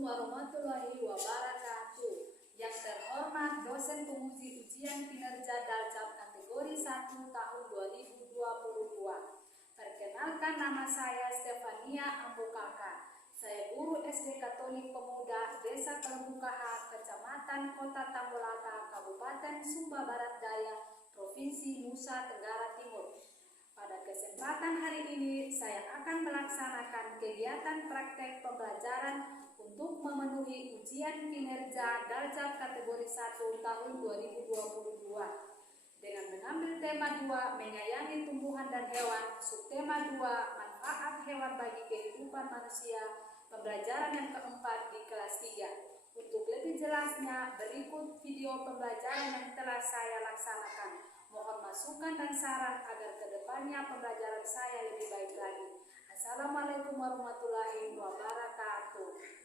Assalamualaikum warahmatullahi wabarakatuh. Yang terhormat dosen penguji ujian kinerja Daljab kategori 1 tahun 2022. Perkenalkan, nama saya Stefania Ambokaka. Saya guru SD Katolik Pemuda Desa Terbukaha, Kecamatan Kota Tambolaka, Kabupaten Sumba Barat Daya, Provinsi Nusa Tenggara Timur. Pada kesempatan hari ini, saya akan melaksanakan kegiatan praktek pembelajaran untuk memenuhi ujian kinerja Daljab kategori 1 tahun 2022. Dengan mengambil tema 2, menyayangi tumbuhan dan hewan, subtema 2, manfaat hewan bagi kehidupan manusia, pembelajaran yang keempat di kelas 3. Untuk lebih jelasnya, berikut video pembelajaran yang telah saya laksanakan. Mohon masukan dan saran agar kedepannya pembelajaran saya lebih baik lagi. Assalamualaikum warahmatullahi wabarakatuh.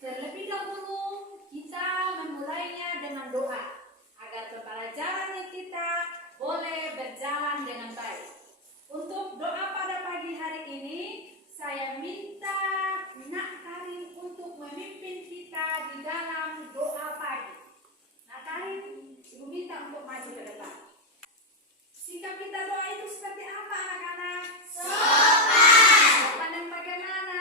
Terlebih dahulu kita memulainya dengan doa agar pembelajaran kita boleh berjalan dengan baik. Untuk doa pada pagi hari ini, saya minta Nak Karin untuk memimpin kita di dalam doa pagi. Nak Karin, Ibu minta untuk maju ke depan. Sikap kita doa itu seperti apa, anak-anak? Sopan dan bagaimana?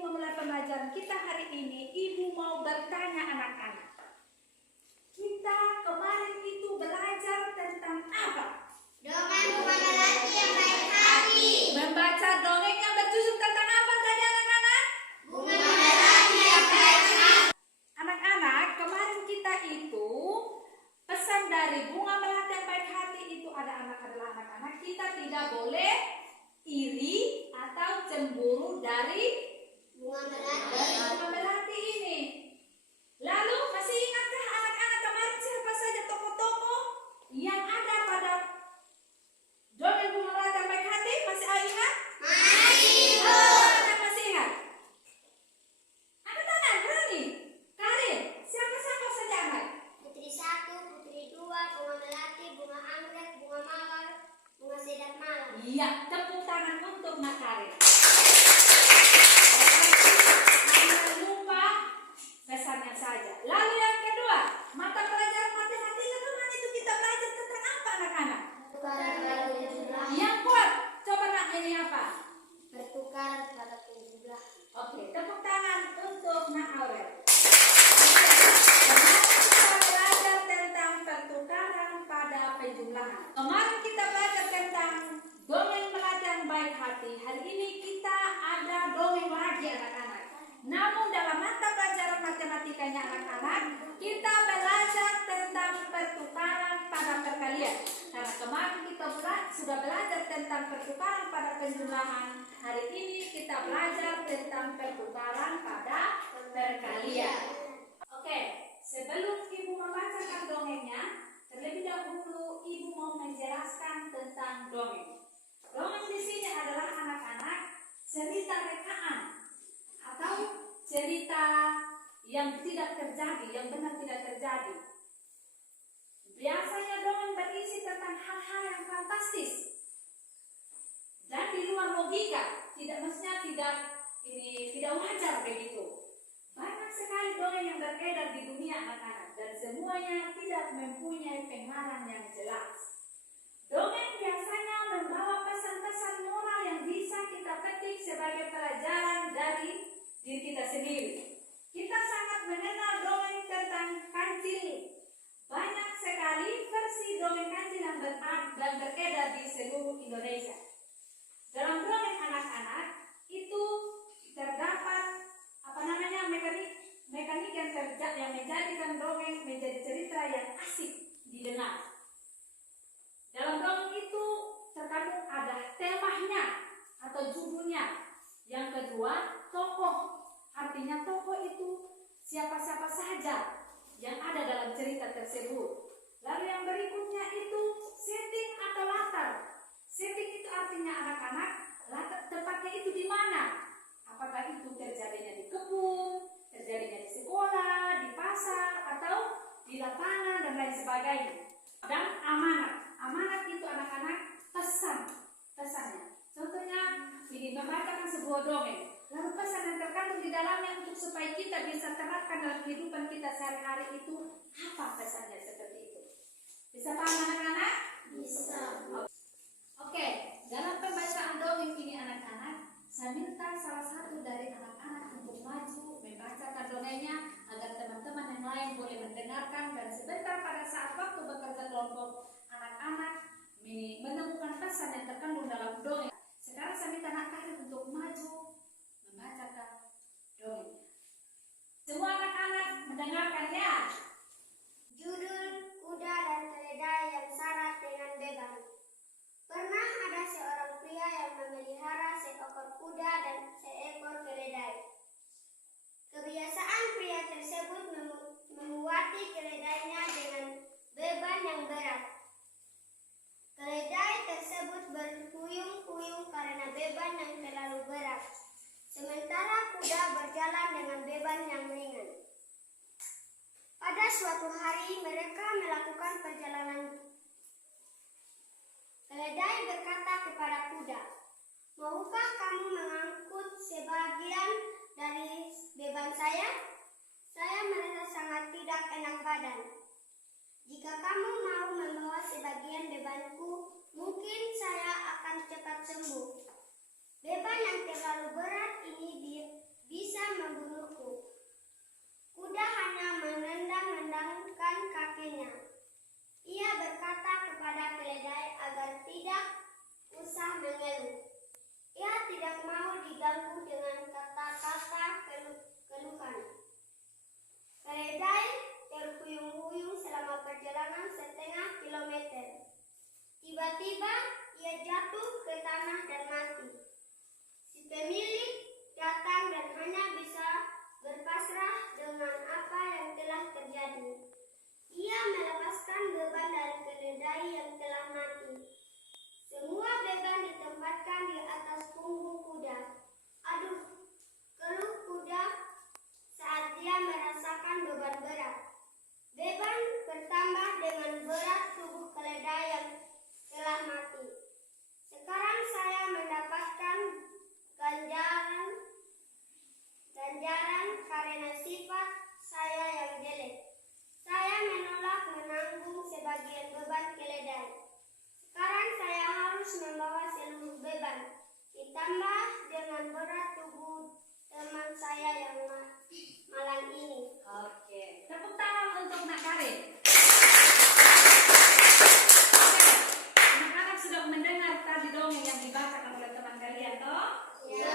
sebelum memulai pembelajaran kita hari ini, Ibu mau bertanya anak-anak. Kita kemarin itu belajar tentang apa? Dongeng bunga melati yang baik hati. Membaca dongeng yang berjudul tentang apa tadi anak-anak? Bunga melati yang baik hati. Anak-anak, kemarin kita itu pesan dari bunga melati yang baik hati itu adalah anak-anak kita tidak boleh iri atau cemburu dari bunga melati ini. Lalu masih ingatkah anak-anak kemarin siapa saja tokoh-tokoh yang ada pada dongeng bunga melati yang baik hati? Masih ingat? Masih ingat? Angkat tangan, berani. Karin, siapa-siapa saja angkat? Putri 1, Putri 2, bunga melati, bunga anggrek, bunga mawar, bunga sedat malam. Iya, tepuk tangan untuk Nak Karin. Jangan lupa pesannya saja. Lalu yang kedua, mata pelajaran matematika kemarin itu kita belajar tentang apa anak-anak? Pertukaran pada penjumlah. Yang kuat, coba Nak ini apa? Pertukaran pada penjumlah. Oke, tepuk tangan untuk Nak Aurel. Kemarin kita belajar tentang pertukaran pada penjumlahan. Kemarin kita belajar tentang dongeng melati yang baik hati. Hari ini kita ada dongeng lagi anak-anak. Namun dalam mata pelajaran matematikanya anak-anak, kita belajar tentang pertukaran pada perkalian. Karena kemarin kita sudah belajar tentang pertukaran pada penjumlahan. Hari ini kita belajar tentang pertukaran pada perkalian. Oke, sebelum Ibu membacakan dongengnya, terlebih dahulu Ibu mau menjelaskan tentang dongeng. Dongeng di sini adalah anak-anak cerita rekaan atau cerita yang tidak terjadi, yang benar tidak terjadi. Biasanya dongeng berisi tentang hal-hal yang fantastis dan di luar logika, tidak wajar begitu. Banyak sekali dongeng yang beredar di dunia anak-anak dan semuanya tidak mempunyai pengarang yang jelas. Dongeng biasanya membawa pesan-pesan moral yang bisa kita petik sebagai pelajaran dari diri kita sendiri. Kita sangat mengenal dongeng tentang kancil. Banyak sekali versi dongeng kancil yang beredar di seluruh Indonesia. Dalam dongeng anak-anak itu terdapat mekanik yang menjadikan dongeng menjadi cerita yang asik didengar. Dalam dongeng itu terkadang ada temanya atau judulnya. Yang kedua, tokoh. Artinya tokoh itu siapa-siapa saja yang ada dalam cerita tersebut. Lalu yang berikutnya itu setting atau latar. Setting itu artinya anak-anak, latar tempatnya itu di mana? Apakah itu terjadinya di kebun, terjadinya di sekolah, di pasar, atau di lapangan dan lain sebagainya. Dan amanat. Amanat itu anak-anak pesannya. Contohnya ini membacakan sebuah dongeng. Lalu pesan yang terkandung di dalamnya untuk supaya kita bisa terapkan dalam kehidupan kita sehari-hari itu apa pesannya seperti itu. Bisa paham anak-anak? Bisa. Oke, dalam pembacaan dongeng ini anak-anak, saya minta salah satu dari anak-anak untuk maju membacakan dongengnya agar teman-teman yang lain boleh mendengarkan dan sebentar pada saat waktu bekerja kelompok anak-anak menemukan pesan yang terkandung dalam dongeng. Sekarang saya minta anak Karin untuk maju membacakan dongengnya. Semua anak-anak mendengarkan ya. Judul Kuda dan Keledai yang Syarat dengan Beban. Pernah ada seorang pria yang memelihara seekor kuda dan seekor keledai. Kebiasaan pria tersebut memuati keledainya dengan beban yang berat. Keledai tersebut berkuyung-kuyung karena beban yang terlalu berat, sementara kuda berjalan dengan beban yang ringan. Pada suatu hari mereka melakukan perjalanan. Keledai berkata kepada kuda, "Maukah kamu mengangkut sebagian dari beban saya? Saya merasa sangat tidak enak badan. Jika kamu mau membawa sebagian bebanku, mungkin saya akan cepat sembuh. Beban yang terlalu berat ini karena sifat saya yang jelek. Saya menolak menanggung sebagian beban keledai. Sekarang saya harus membawa seluruh beban, ditambah dengan berat tubuh teman saya yang malang ini. Oke, tepuk tangan untuk Nak Karin. Anak-anak sudah mendengar tadi dongeng yang dibacakan oleh teman kalian, toh? Ya.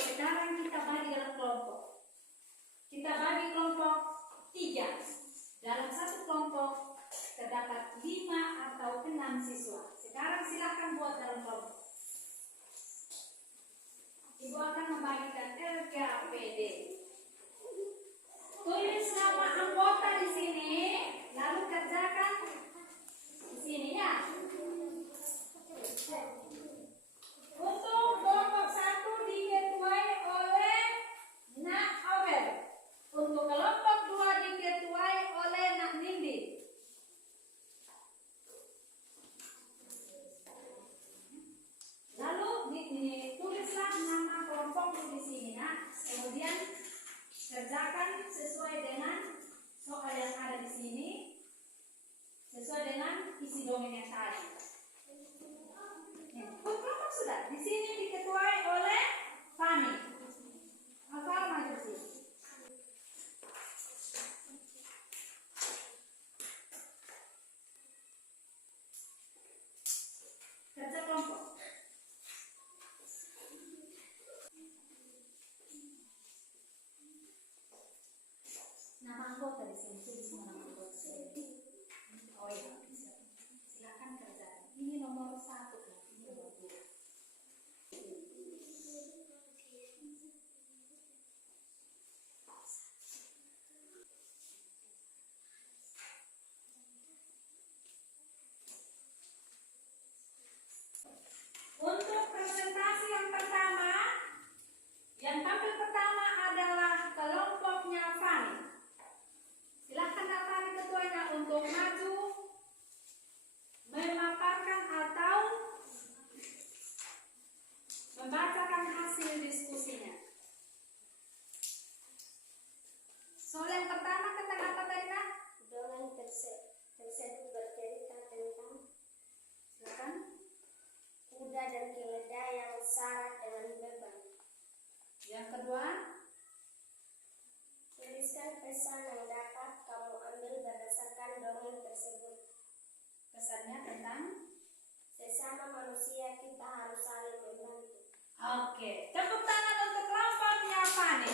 Sekarang kita bagi dalam kelompok. Kita bagi kelompok 3. Dalam satu kelompok terdapat 5 atau 6 siswa. Sekarang silakan buat dalam kelompok. Ibu akan membagikan LKPD. Tulis nama anggota di sini, lalu kerjakan di sini ya. Untuk kelompok 1 diketuai oleh Nak Aurel. Untuk kelompok 2 diketuai oleh Nak Nindi. Lalu tulislah nama kelompok di sini, Nak. Kemudian kerjakan sesuai dengan soal yang ada di sini, sesuai dengan isi dongeng yang tadi. Kelompok sudah di sini diketuai oleh Fani. Hafal maju sini. Kerja kelompok. Nama anggota di sini, tulis nama anggota sini. Oh iya, bisa. Silakan kerjakan. Ini nomor 1, ini nomor 2. Untuk presentasi yang pertama, yang tampil pertama adalah kelompoknya Fani. Silahkan Kak Fani ketuanya untuk maju memaparkan atau membacakan hasil diskusinya. Soal yang pertama tentang apa tadi, Kak? Dongeng tersebut bercerita tentang Silakan. kuda dan keledai yang syarat dengan beban. Yang kedua, Tuliskan pesan yang dapat kamu ambil berdasarkan dongeng tersebut. pesannya tentang. Sesama manusia kita harus saling membantu. Oke, tepuk tangan untuk kelompoknya Fani.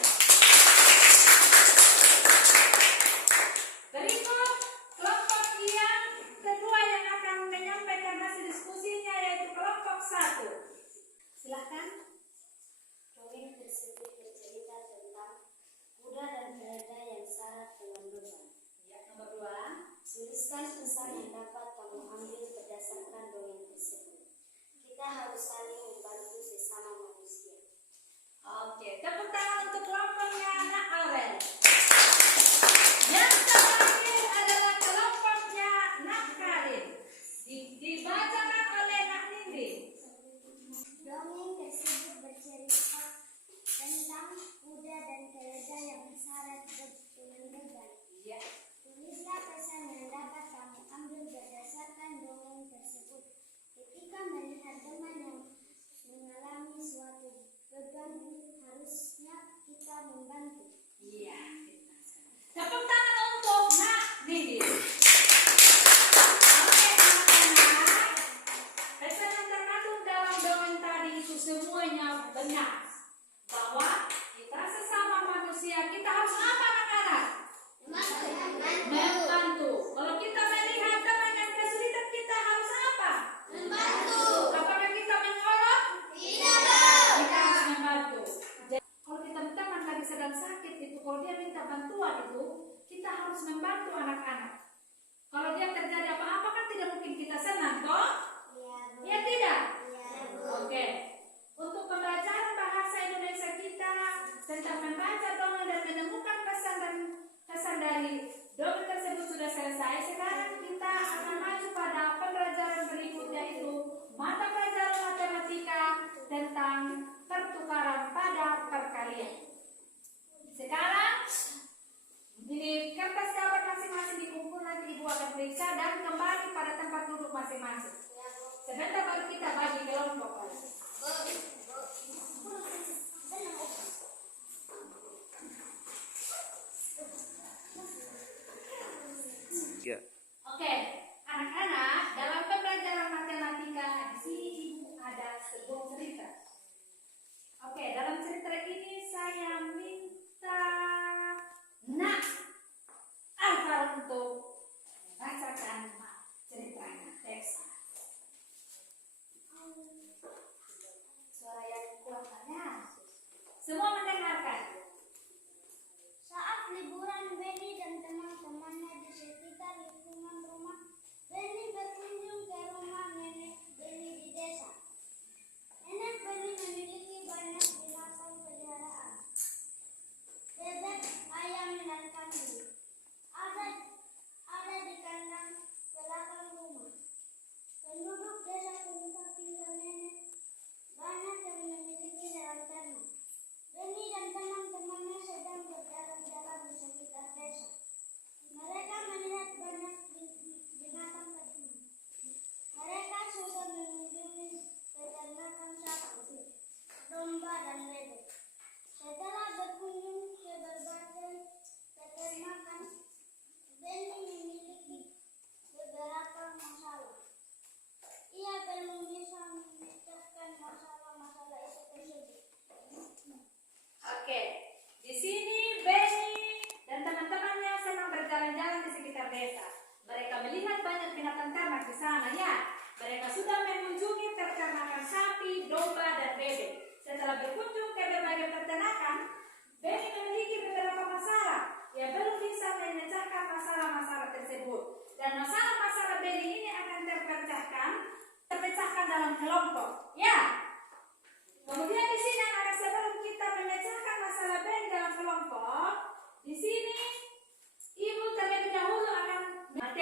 Berikut kelompok yang kedua yang akan menyampaikan hasil diskusinya yaitu kelompok 1. Silahkan. Dongeng tersebut bercerita tentang kuda dan keledai yang syarat dengan beban. Ya, nomor 2. Tuliskan pesan yang dapat kamu ambil berdasarkan dongeng tersebut. Kita harus saling membantu sesama manusia. Oke, tepuk tangan untuk kelompoknya Nak Aurel. Yang terakhir adalah kelompoknya Nak Karin. Dibacakan oleh Nak Nindi. Dongeng tersebut bercerita tentang kuda dan keledai yang syarat dengan beban. Ya. Tulislah pesan yang dapat kamu ambil berdasarkan dongeng tersebut. Ketika melihat teman yang mengalami suatu beban, harusnya kita membantu. Iya. Tepuk tangan untuk Nak Nindi. Oke, anak-anak. Pesan yang terkandung dalam dongeng tadi itu semuanya benar. Bahwa kita sesama manusia, kita harus apa, anak-anak? Membantu. Kalau kita melihat teman yang kesulitan, kita harus apa? Membantu. Apakah kita menyolok? Tidak. Kita harus membantu. Jadi, kalau kita teman lagi sedang sakit itu, kalau dia minta bantuan itu, kita harus membantu anak-anak. Kalau dia terjadi apa-apa kan tidak mungkin kita senang, toh? Ya tidak? Oke. Untuk pembelajaran bahasa Indonesia kita tentang membaca dongeng dan menemukan pesan dari dongeng tersebut sudah selesai. Sekarang kita akan maju pada pembelajaran berikutnya, yaitu mata pelajaran matematika tentang pertukaran pada perkalian. Sekarang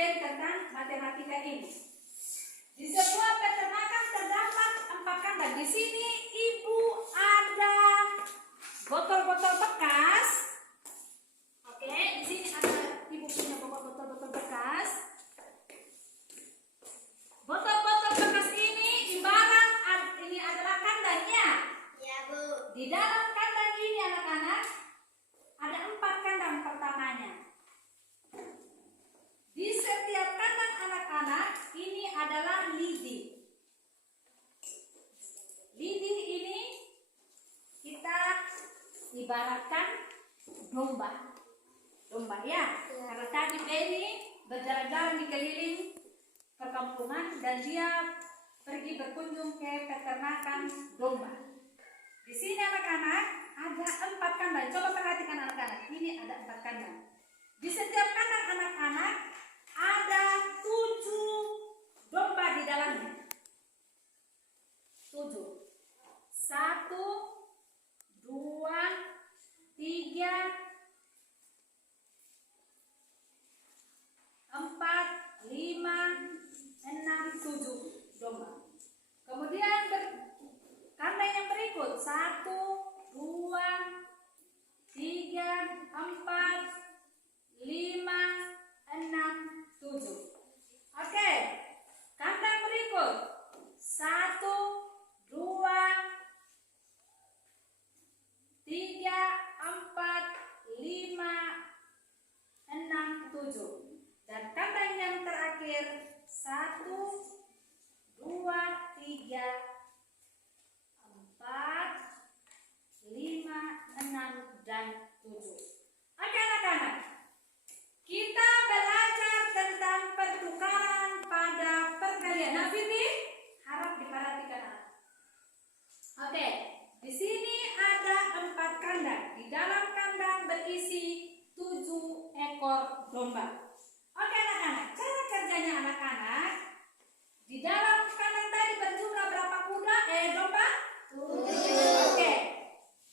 Ben tentang matematika ini. Di sebuah peternakan terdapat 4 kandang. Di sini ibu ada botol-botol bekas. Oke, di sini ada ibu punya botol-botol bekas. Botol-botol bekas ini ibarat ini adalah kandangnya. Ya, Bu. Di dalam kandang ini anak-anak ada 4 kandang pertamanya. Di setiap kandang anak-anak ini adalah lidi. Lidi ini kita ibaratkan domba. Domba ya. Karena tadi Benny berjalan-jalan di keliling perkampungan dan dia pergi berkunjung ke peternakan domba. Di sini anak-anak ada 4 kandang. Coba perhatikan anak-anak. Ini ada 4 kandang. Di setiap kandang anak-anak ada 7 domba di dalamnya. 7. 1, 2, 3, 4, 5, 6, 7 domba. Kemudian kandang yang berikut 1, 2, 3, 4, 5, 6, 7. Oke. Kandang berikut 1, 2, 3, 4, 5, 6, 7. Dan kandang yang terakhir 1, 2, 3, 4, 5, 6, dan 7. Oke anak-anak, kita belajar tentang pertukaran pada perkalian. Nah, Vivi, harap diperhatikan anak. Oke, di sini ada 4 kandang. Di dalam kandang berisi 7 ekor domba. Oke anak-anak, cara kerjanya anak-anak. Di dalam kandang tadi berjumlah berapa kuda? Domba? 7. Oke.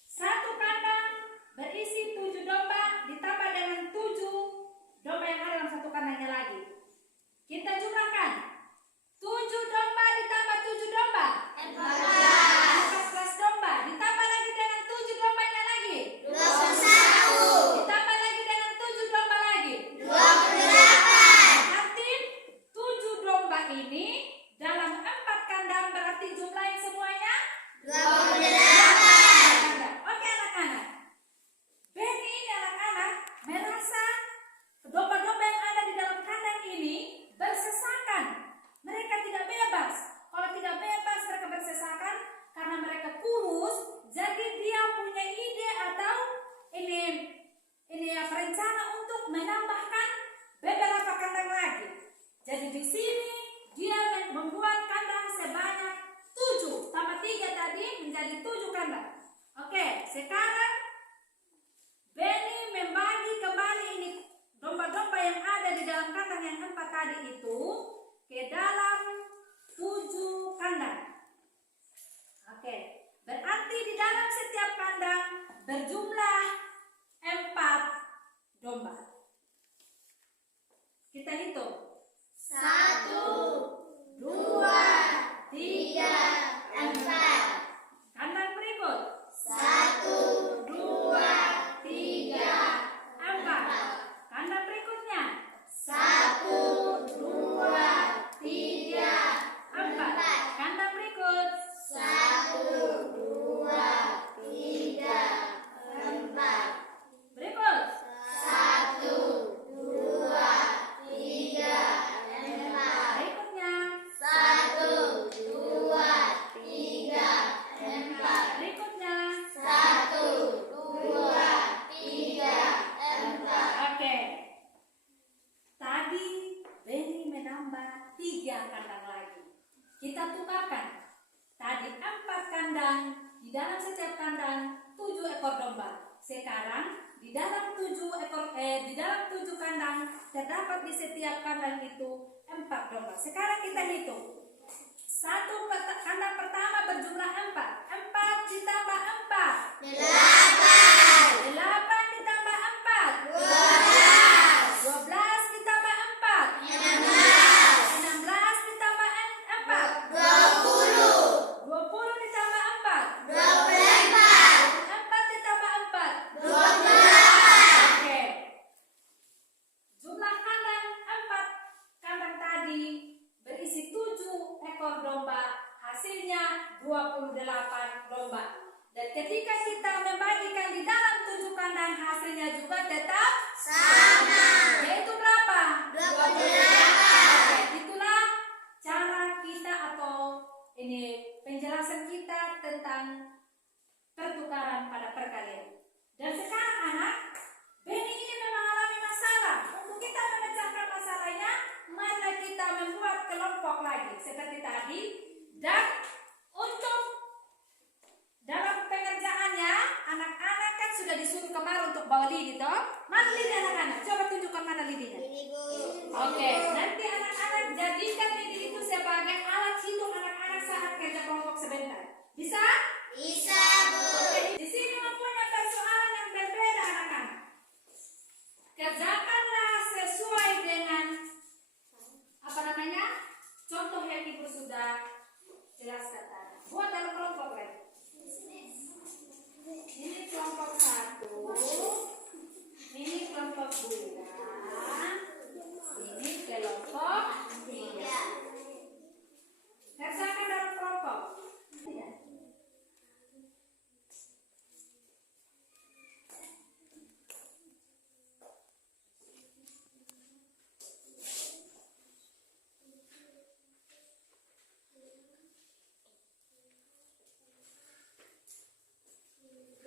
Satu kandang berisi 7 domba ditambah dengan 7 domba yang ada dalam satu kandangnya lagi. Kita jumlahkan. 7 domba ditambah 7 domba. 14 domba. Ditambah lagi dengan 7 domba yang lagi. 21. Ditambah lagi dengan 7 domba lagi. 28. Berarti 7 domba ini dalam 4 kandang berarti jumlahnya semuanya 28. Oke anak-anak. Benny ini anak-anak merasa domba-domba yang ada di dalam kandang ini bersesakan. Mereka tidak bebas. Kalau tidak bebas mereka bersesakan karena mereka kurus. Jadi dia punya ide atau ini rencana untuk menambahkan beberapa kandang lagi. Jadi di sini dia membuat kandang sebanyak 7 tambah 3 tadi menjadi 7 kandang. Oke, sekarang Benny membagi kembali ini domba-domba yang ada di dalam kandang yang 4 tadi itu ke dalam 7 kandang. Oke, berarti di dalam setiap kandang berjumlah 4 domba. Kita hitung. 1, 2, 3, 4. Kandang berikut. 1, 2, 3, 4. Kandang berikutnya. 1, 2, 3, 4. Kandang berikut. 1, 2, 3, 4. Berikut. 1, 2, 3, 4. Berikutnya. 1, 2, 3, 4. Berikutnya. 1, 2, 3, 4. Oke. Tadi Benny menambah 3 kandang lagi. Kita tukarkan. Tadi 4 kandang, di dalam setiap kandang 7 ekor domba. Sekarang di dalam 7 kandang terdapat di setiap kandang itu 4 domba. Sekarang kita hitung. Kandang pertama berjumlah 4. 4 ditambah 4. 8. 8 ditambah 4. 12. 12 ditambah 4. Mana lidi anak-anak? Coba tunjukkan mana lidinya. Ini Bu. Oke, nanti anak-anak jadikan lidi itu sebagai alat hitung anak-anak saat kerja kelompok sebentar. Bisa? Bisa Bu. Oke, di sini mempunyai persoalan yang berbeda anak-anak. Kerjakanlah sesuai dengan apa namanya? Contoh yang Ibu sudah jelaskan tadi. Buat dalam kelompok lain. Ini kelompok 1, ini kelompok 2, ini kelompok 3. Kerjakan dalam kelompok.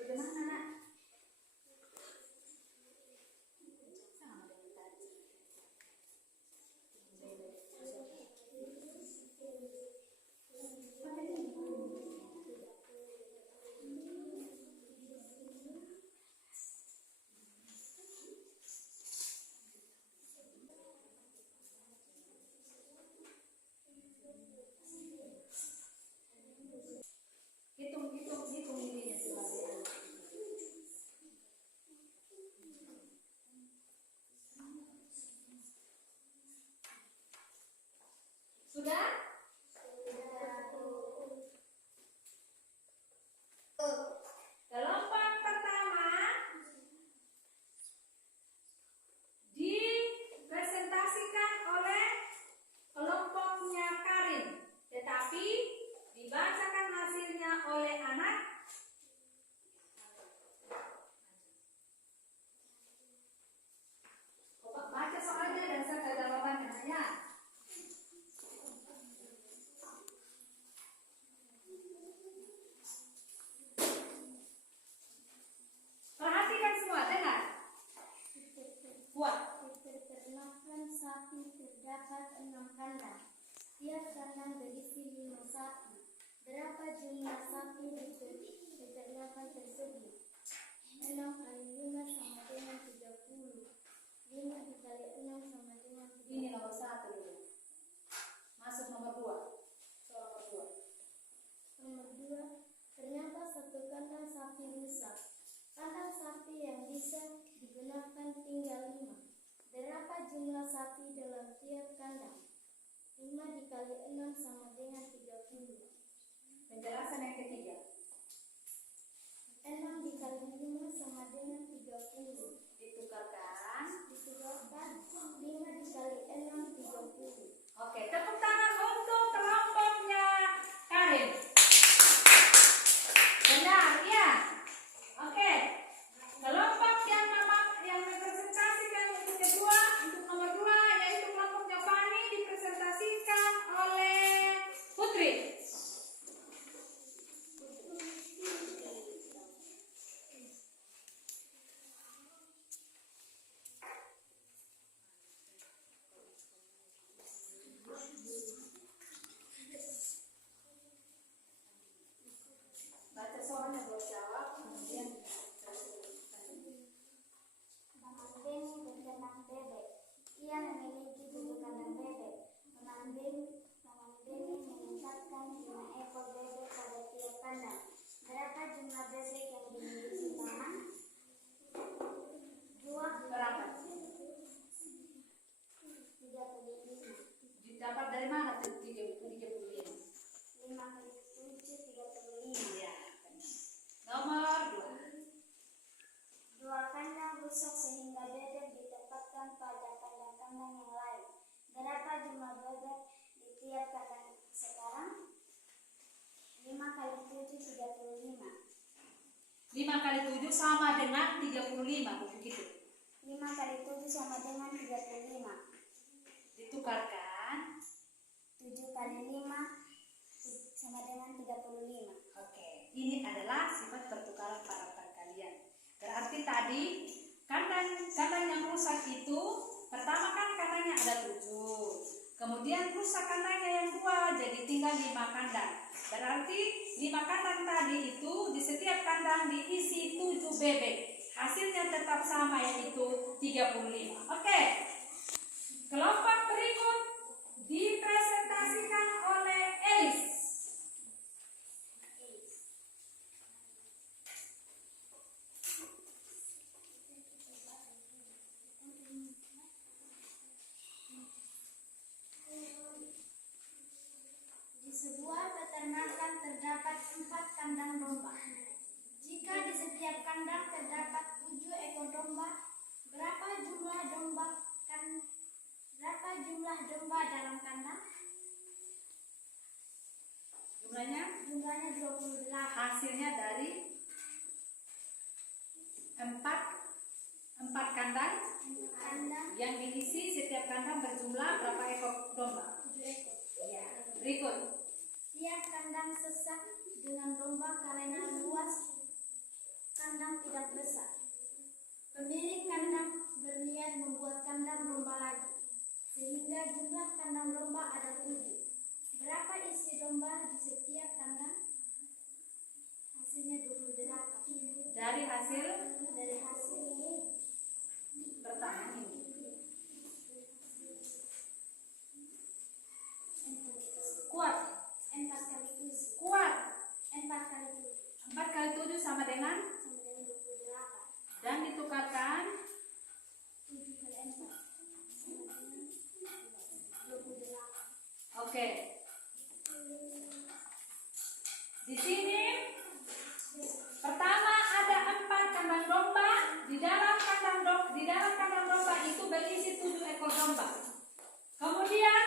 Bagaimana? Sama dengan tadi. Hitung ininya sebagai sudah? Kelompok pertama dipresentasikan oleh kelompoknya Karin, tetapi dibacakan hasilnya oleh anak baca soalnya dan serta jawabannya ya. Perhatikan semua, dengar. Buat. Di peternakan sapi terdapat 6 kandang. Tiap kandang berisi 5 sapi. Berapa jumlah sapi di peternakan tersebut? 6 kali 5 sama dengan 30. 5 dikali 6 sama dengan 30. Ini nomor 1 dulu. Masuk nomor 2. Soal nomor 2. Nomor 2, ternyata satu kandang sapi rusak. Kandang sapi yang bisa digunakan tinggal 5. Berapa jumlah sapi dalam tiap kandang? 5 dikali 6 sama dengan 30. Penjelasan yang ketiga. 6 dikali 5 sama dengan 30. Ditukarkan. Ditukarkan 5 dikali 6, 30. Oke, tepuk tangan untuk kelompoknya Karin. Benar, ya. Oke. Kelompok yang dipresentasikan untuk kedua, untuk nomor 2 yaitu kelompoknya Fani dipresentasikan oleh Putri. Baca soalnya buat jawab, kemudian Paman Beni beternak bebek. Ia memiliki 7 kandang bebek. Paman Beni menetapkan 5 ekor bebek pada tiap kandang. Berapa jumlah bebek yang dimiliki paman? 2. berapa? 35. Dapat dari mana tuh 35? 5 kali 7, 35. Iya. Nomor 2. 2 kandang rusak sehingga bebek ditempatkan pada kandang-kandang yang lain. Berapa jumlah bebek di tiap kandang sekarang? 5 kali 7, 35. 5 kali 7 sama dengan 35, begitu. 5 kali 7 sama dengan 35. Ditukarkan. 7 kali 5 sama dengan 35. Oke, ini adalah sifat pertukaran para perkalian. Berarti tadi kandang yang rusak itu pertama kan kandangnya ada 7. Kemudian rusak kandangnya yang 2, jadi tinggal 5 kandang. Berarti 5 kandang tadi itu di setiap kandang diisi 7 bebek. hasilnya tetap sama, yaitu 35. Oke. Kelompok berikut dipresentasikan oleh Elis. Di sebuah peternakan terdapat 4 kandang domba. Jika di setiap kandang terdapat 7 ekor domba, berapa jumlah domba dalam kandang? Jumlahnya 28. Hasilnya dari 4 kandang yang diisi, setiap kandang berjumlah berapa ekor domba? 7 ekor. Ya. Berikut. Tiap kandang sesak dengan domba karena luas kandang tidak besar. Pemilik kandang berniat membuat kandang domba lagi, sehingga jumlah kandang domba ada 7. Berapa isi domba di setiap kandang? Hasilnya 28. Dari hasil pertama ini. Kuat. 4 kali 7. Kuat. 4 kali 7. 4 kali 7 sama dengan 28. dan ditukarkan 7 kali 4 sama dengan 28. Oke. Di sini pertama ada 4 kandang domba. Di dalam kandang domba itu berisi 7 ekor domba. Kemudian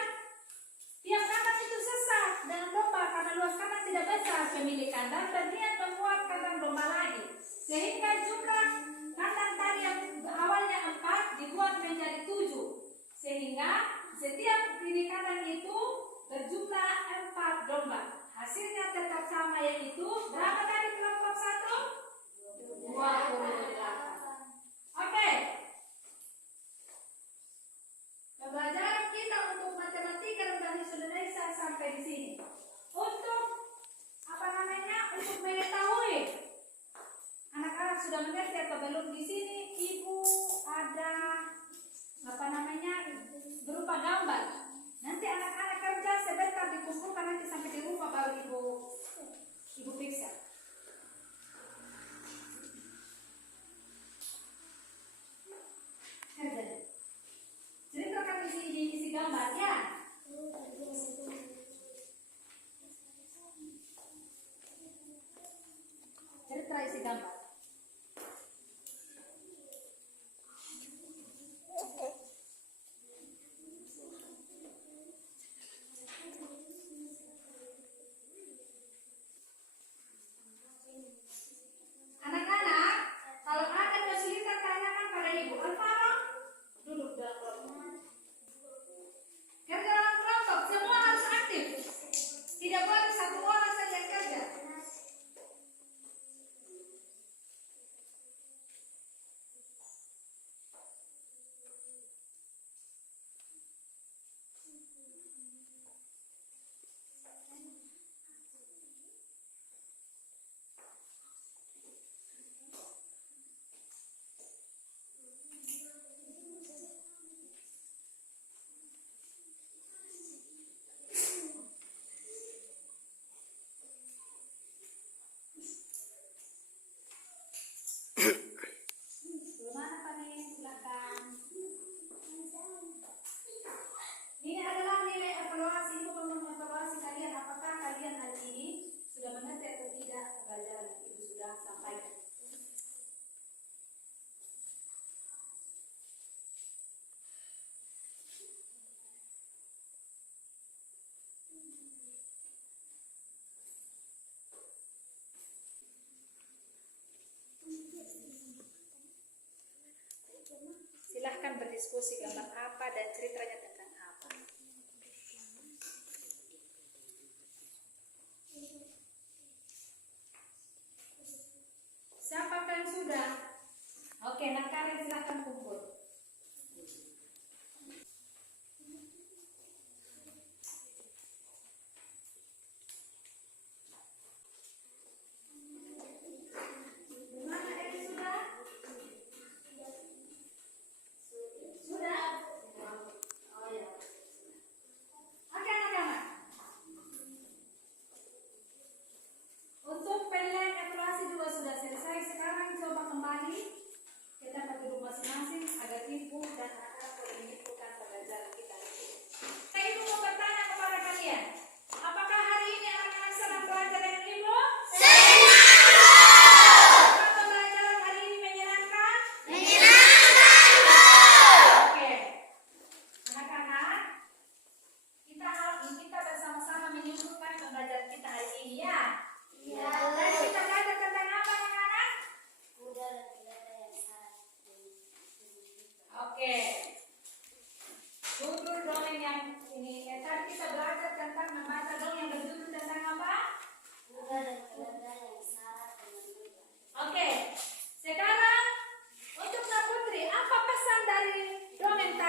tiap kandang itu sesak dengan domba karena luas kandang tidak besar. Pemilik kandang berniat membuat kandang domba lain, sehingga jumlah kandang tadi yang awalnya 4 dibuat menjadi 7, sehingga setiap pilih kandang itu berjumlah 4 domba. Hasilnya tetap sama, yaitu berapa dari kelompok 1? 28. Oke. Pembelajaran kita untuk matematika dan bahasa Indonesia sampai di sini. Untuk untuk mengetahui anak-anak sudah mengerti atau belum, di sini Ibu ada berupa gambar. Nanti anak-anak kerja sebentar dikumpulkan, nanti sampai di rumah baru Ibu periksa. Ceritakan isi gambar ya. Cerita isi gambar. Anak-anak, kalau ada kesulitan tanyakan pada Ibu. Alvaro, duduk dalam kelompok. Kerja dalam kelompok, semua harus aktif. Tidak boleh satu orang saja yang kerja. Bagaimana Pak nih? Silakan. Ini adalah nilai evaluasi. Ibu mau mengevaluasi kalian, apakah kalian hari ini sudah mengerti atau tidak pembelajaran yang Ibu sudah sampaikan. Silahkan berdiskusi gambar apa dan ceritanya tentang apa. Siapa yang sudah? Oke, nah kalian silahkan kumpul. Gimana Edi sudah?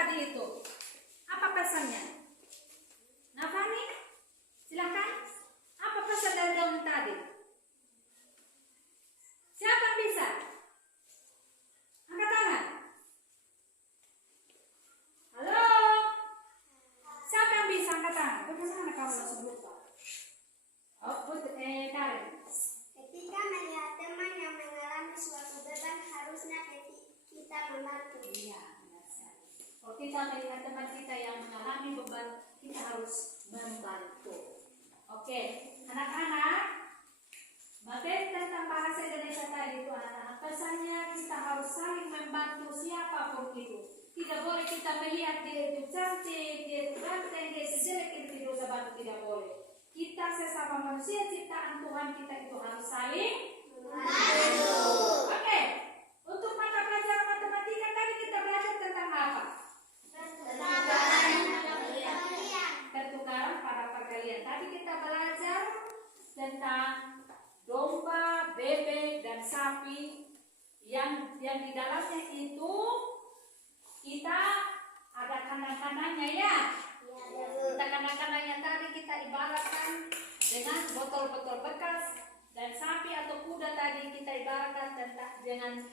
tadi itu? Apa pesannya? Nafani, silakan. Apa pesan dari dongeng tadi? Siapa yang bisa? Angkat tangan. Halo? Siapa yang bisa angkat tangan? Bagaimana kamu langsung lupa? Oh, Karin. Ketika melihat teman yang mengalami suatu beban, harusnya kita membantu. Iya, benar sekali. Kalau kita melihat teman kita yang mengalami beban, kita harus membantu. Oke, anak-anak, materi tentang bahasa Indonesia tadi itu anak-anak, pesannya kita harus saling membantu siapapun itu. Tidak boleh kita melihat dia itu cantik, dia itu ganteng, dia itu jelek, itu tidak usah bantu, tidak boleh. Kita sesama manusia ciptaan Tuhan, kita itu harus saling membantu. Oke, untuk mata pelajaran matematika tadi kita belajar tentang apa? Pertukaran pada perkalian. Tadi kita belajar tentang domba, bebek, dan sapi yang di dalamnya itu kita ada kandang-kandangnya ya. Kita kandang-kandangnya tadi kita ibaratkan dengan botol-botol bekas, dan sapi atau kuda tadi kita ibaratkan dengan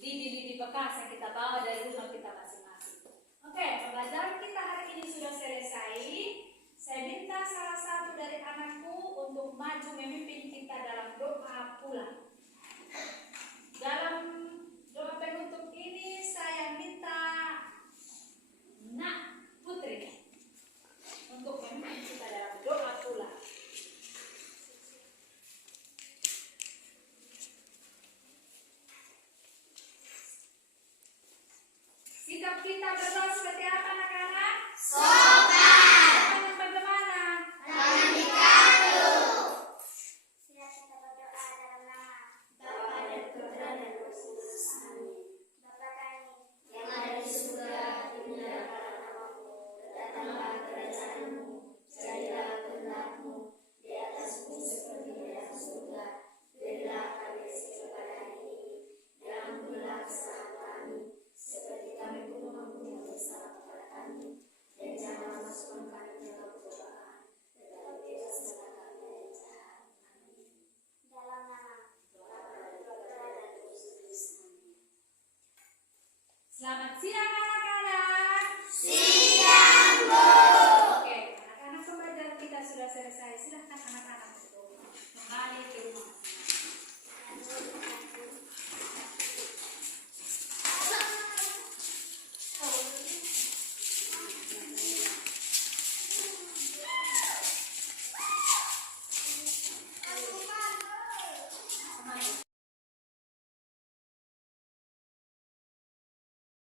lidi-lidi bekas yang kita bawa dari rumah kita masing-masing. Oke, pembelajaran kita hari ini sudah selesai. Saya minta salah satu dari anakku untuk maju memimpin kita dalam doa pulang. Dalam doa penutup ini saya minta Nak Putri untuk memimpin kita dalam doa pulang. Sikap kita berdoa seperti apa anak-anak? Sopan. Yang bagaimana? Tangan dikalung. Siap kita berdoa dalam nama Bapa dan Putra dan Roh Kudus. Amin. Bapa kami yang ada di surga, dimuliakanlah namamu, datanglah kerajaanmu, jadilah kehendakmu di atas bumi seperti di atas surga. Berilah kami rezeki pada hari ini, dan ampunilah kesalahan kami, seperti kami pun mengampuni yang bersalah kepada kami, dan jangan masukkan kami dalam pencobaan, tetapi bebaskanlah kami dari yang jahat. Amin. Dalam nama Bapa dan Putra dan Roh Kudus. Amin. Selamat siang anak-anak.